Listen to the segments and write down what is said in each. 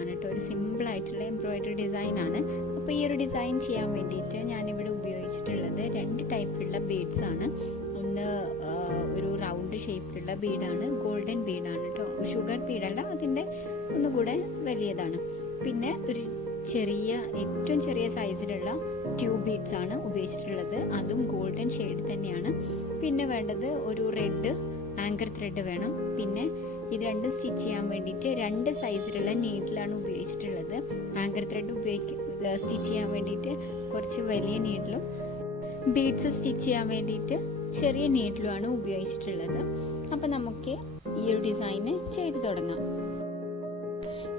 ആണ് കേട്ടോ. ഒരു സിമ്പിളായിട്ടുള്ള എംബ്രോയിഡറി ഡിസൈനാണ്. അപ്പോൾ ഈ ഒരു ഡിസൈൻ ചെയ്യാൻ വേണ്ടിയിട്ട് ഞാനിവിടെ ഉപയോഗിച്ചിട്ടുള്ളത് 2 ടൈപ്പിലുള്ള ബീഡ്സ് ആണ്. ഒന്ന് ഒരു റൗണ്ട് ഷേപ്പിലുള്ള ബീഡാണ്, ഗോൾഡൻ ബീഡാണ് കേട്ടോ. ഷുഗർ ബീഡല്ല, അതിൻ്റെ ഒന്നുകൂടെ വലിയതാണ്. പിന്നെ ഒരു ഏറ്റവും ചെറിയ സൈസിലുള്ള ട്യൂബ് ബീഡ്സ് ആണ് ഉപയോഗിച്ചിട്ടുള്ളത്. അതും ഗോൾഡൻ ഷെയ്ഡ് തന്നെയാണ്. പിന്നെ വേണ്ടത് ഒരു റെഡ് ആങ്കർ ത്രെഡ് വേണം. പിന്നെ ഇത് രണ്ടും സ്റ്റിച്ച് ചെയ്യാൻ വേണ്ടിയിട്ട് 2 സൈസിലുള്ള നീഡിലാണ് ഉപയോഗിച്ചിട്ടുള്ളത്. ആങ്കർ ത്രെഡ് സ്റ്റിച്ച് ചെയ്യാൻ വേണ്ടിയിട്ട് കുറച്ച് വലിയ നീഡിലും ബീഡ്സ് സ്റ്റിച്ച് ചെയ്യാൻ വേണ്ടിയിട്ട് ചെറിയ നീഡിലുമാണ് ഉപയോഗിച്ചിട്ടുള്ളത്. അപ്പോൾ നമുക്ക് ഈ ഒരു ഡിസൈന് ചെയ്തു തുടങ്ങാം.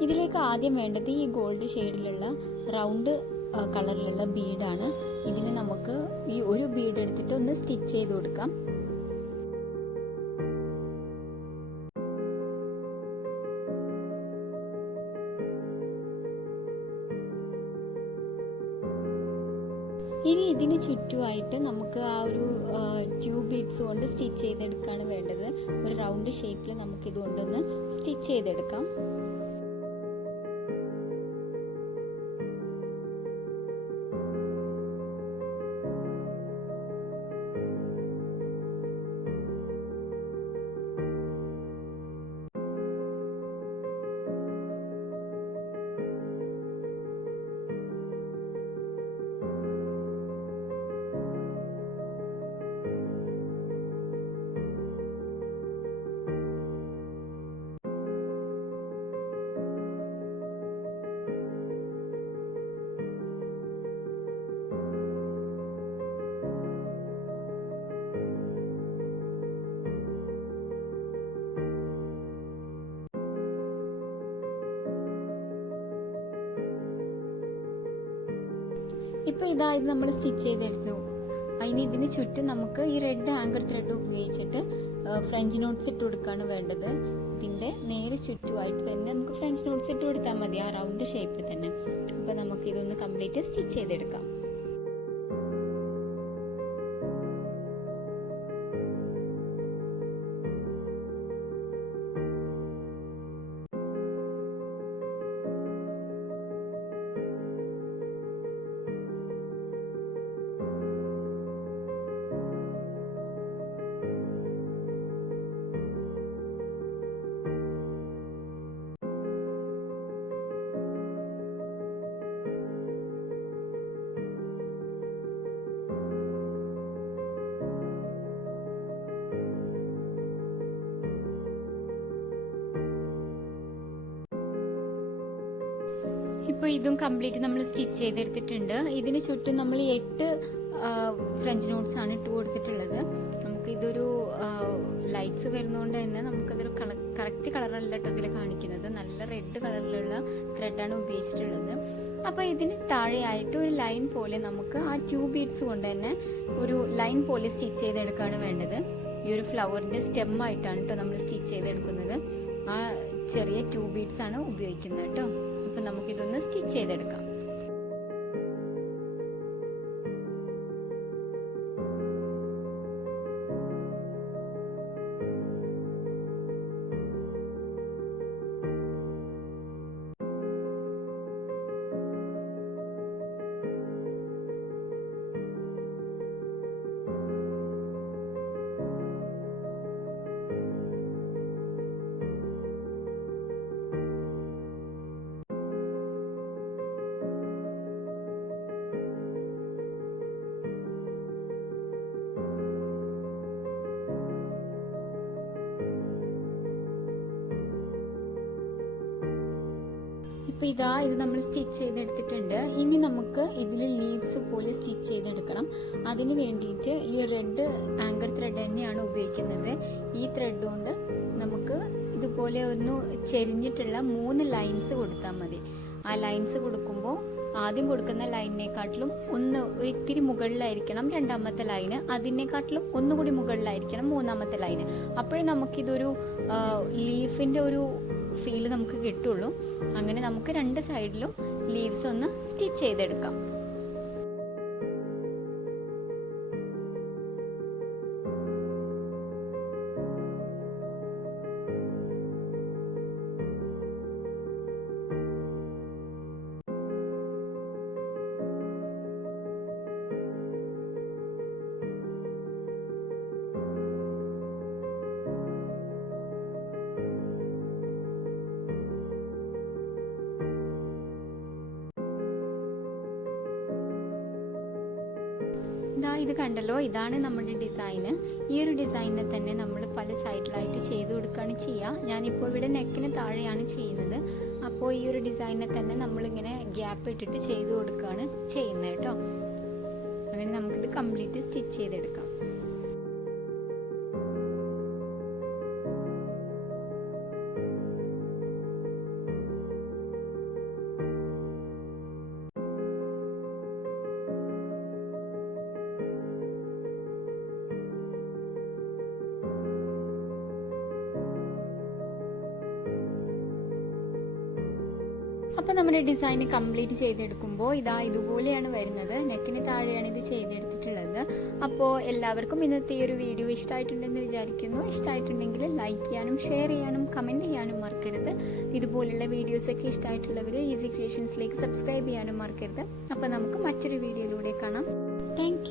ഇതിലേക്ക് ആദ്യം വേണ്ടത് ഈ ഗോൾഡ് ഷെയ്ഡിലുള്ള റൗണ്ട് കളറിലുള്ള ബീഡാണ്. ഇതിന് നമുക്ക് ഈ ഒരു ബീഡ് എടുത്തിട്ട് ഒന്ന് സ്റ്റിച്ച് ചെയ്ത് കൊടുക്കാം. ഇനി ഇതിന് ചുറ്റുമായിട്ട് നമുക്ക് ആ ഒരു ട്യൂബ് ബീഡ്സ് കൊണ്ട് സ്റ്റിച്ച് ചെയ്തെടുക്കുകയാണ് വേണ്ടത്. ഒരു റൗണ്ട് ഷേപ്പിൽ നമുക്ക് ഇതുകൊണ്ടൊന്ന് സ്റ്റിച്ച് ചെയ്തെടുക്കാം. ഇപ്പോൾ ഇതായത് നമ്മൾ സ്റ്റിച്ച് ചെയ്തെടുത്തു. ഇതിന് ചുറ്റും നമുക്ക് ഈ റെഡ് ആങ്കർ ത്രെഡ് ഉപയോഗിച്ചിട്ട് ഫ്രഞ്ച് നോട്ട്സ് ഇട്ട് കൊടുക്കുകയാണ് വേണ്ടത്. ഇതിൻ്റെ നേരെ ചുറ്റുമായിട്ട് തന്നെ നമുക്ക് ഫ്രഞ്ച് നോട്ട്സ് ഇട്ട് കൊടുത്താൽ മതി, ആ റൗണ്ട് ഷേപ്പിൽ തന്നെ. അപ്പോൾ നമുക്ക് ഇതൊന്ന് കംപ്ലീറ്റ് സ്റ്റിച്ച് ചെയ്തെടുക്കാം. ഇപ്പോൾ ഇതും കംപ്ലീറ്റ് നമ്മൾ സ്റ്റിച്ച് ചെയ്തെടുത്തിട്ടുണ്ട്. ഇതിന് ചുറ്റും നമ്മൾ 8 ഫ്രഞ്ച് നോട്ട്സ് ആണ് ഇട്ട് കൊടുത്തിട്ടുള്ളത്. നമുക്ക് ഇതൊരു ലൈറ്റ്സ് വരുന്നതുകൊണ്ട് തന്നെ നമുക്കതൊരു കറക്റ്റ് കളറല്ല കേട്ടോ ഇതിൽ കാണിക്കുന്നത്. നല്ല റെഡ് കളറിലുള്ള ത്രെഡാണ് ഉപയോഗിച്ചിട്ടുള്ളത്. അപ്പോൾ ഇതിന് താഴെയായിട്ട് ഒരു ലൈൻ പോലെ നമുക്ക് ആ ട്യൂബ് ബീഡ്സ് കൊണ്ട് തന്നെ ഒരു ലൈൻ പോലെ സ്റ്റിച്ച് ചെയ്തെടുക്കുകയാണ് വേണ്ടത്. ഈ ഒരു ഫ്ലവറിൻ്റെ സ്റ്റെമ്മായിട്ടാണ് കേട്ടോ നമ്മൾ സ്റ്റിച്ച് ചെയ്തെടുക്കുന്നത്. ആ ചെറിയ ട്യൂബ് ബീഡ്സ് ആണ് ഉപയോഗിക്കുന്നത് കേട്ടോ. അപ്പോൾ നമുക്കിതൊന്ന് സ്റ്റിച്ച് ചെയ്തെടുക്കാം. അപ്പോൾ ഇത് നമ്മൾ സ്റ്റിച്ച് ചെയ്തെടുത്തിട്ടുണ്ട്. ഇനി നമുക്ക് ഇതിൽ ലീവ്സ് പോലെ സ്റ്റിച്ച് ചെയ്തെടുക്കണം. അതിന് വേണ്ടിയിട്ട് ഈ റെഡ് ആങ്കർ ത്രെഡ് തന്നെയാണ് ഉപയോഗിക്കുന്നത്. ഈ ത്രെഡ് കൊണ്ട് നമുക്ക് ഇതുപോലെ ഒന്ന് ചെരിഞ്ഞിട്ടുള്ള 3 ലൈൻസ് കൊടുത്താൽ മതി. ആ ലൈൻസ് കൊടുക്കുമ്പോൾ ആദ്യം കൊടുക്കുന്ന ലൈനിനെക്കാട്ടിലും ഇത്തിരി മുകളിലായിരിക്കണം രണ്ടാമത്തെ ലൈന്, അതിനെക്കാട്ടിലും ഒന്നുകൂടി മുകളിലായിരിക്കണം മൂന്നാമത്തെ ലൈന്. അപ്പോഴേ നമുക്കിതൊരു ലീഫിൻ്റെ ഒരു ഫീൽ നമുക്ക് കിട്ടുള്ളൂ. അങ്ങനെ നമുക്ക് 2 സൈഡിലും ലീവ്സ് ഒന്ന് സ്റ്റിച്ച് ചെയ്തെടുക്കാം. ഇത് കണ്ടല്ലോ, ഇതാണ് നമ്മുടെ ഡിസൈന്. ഈ ഒരു ഡിസൈനിനെ തന്നെ നമ്മൾ പല സൈഡിലായിട്ട് ചെയ്ത് കൊടുക്കുകയാണ് ചെയ്യുക. ഞാനിപ്പോൾ ഇവിടെ നെക്കിന് താഴെയാണ് ചെയ്യുന്നത്. അപ്പോൾ ഈ ഒരു ഡിസൈനിനെ തന്നെ നമ്മളിങ്ങനെ ഗ്യാപ്പ് ഇട്ടിട്ട് ചെയ്ത് കൊടുക്കുകയാണ് ചെയ്യുന്നത് കേട്ടോ. അങ്ങനെ നമുക്കിത് കംപ്ലീറ്റ് സ്റ്റിച്ച് ചെയ്തെടുക്കാം. അപ്പോൾ നമ്മുടെ ഡിസൈൻ കംപ്ലീറ്റ് ചെയ്തെടുക്കുമ്പോൾ ഇതുപോലെയാണ് വരുന്നത്. നെക്കിന് താഴെയാണ് ഇത് ചെയ്തെടുത്തിട്ടുള്ളത്. അപ്പോൾ എല്ലാവർക്കും ഇന്നത്തെ ഈ ഒരു വീഡിയോ ഇഷ്ടമായിട്ടുണ്ടെന്ന് വിചാരിക്കുന്നു. ഇഷ്ടമായിട്ടുണ്ടെങ്കിൽ ലൈക്ക് ചെയ്യാനും ഷെയർ ചെയ്യാനും കമൻറ്റ് ചെയ്യാനും മറക്കരുത്. ഇതുപോലുള്ള വീഡിയോസൊക്കെ ഇഷ്ടമായിട്ടുള്ളവർ ഈസി ക്രിയേഷൻസിലേക്ക് സബ്സ്ക്രൈബ് ചെയ്യാനും മറക്കരുത്. അപ്പോൾ നമുക്ക് മറ്റൊരു വീഡിയോയിലൂടെ കാണാം. താങ്ക്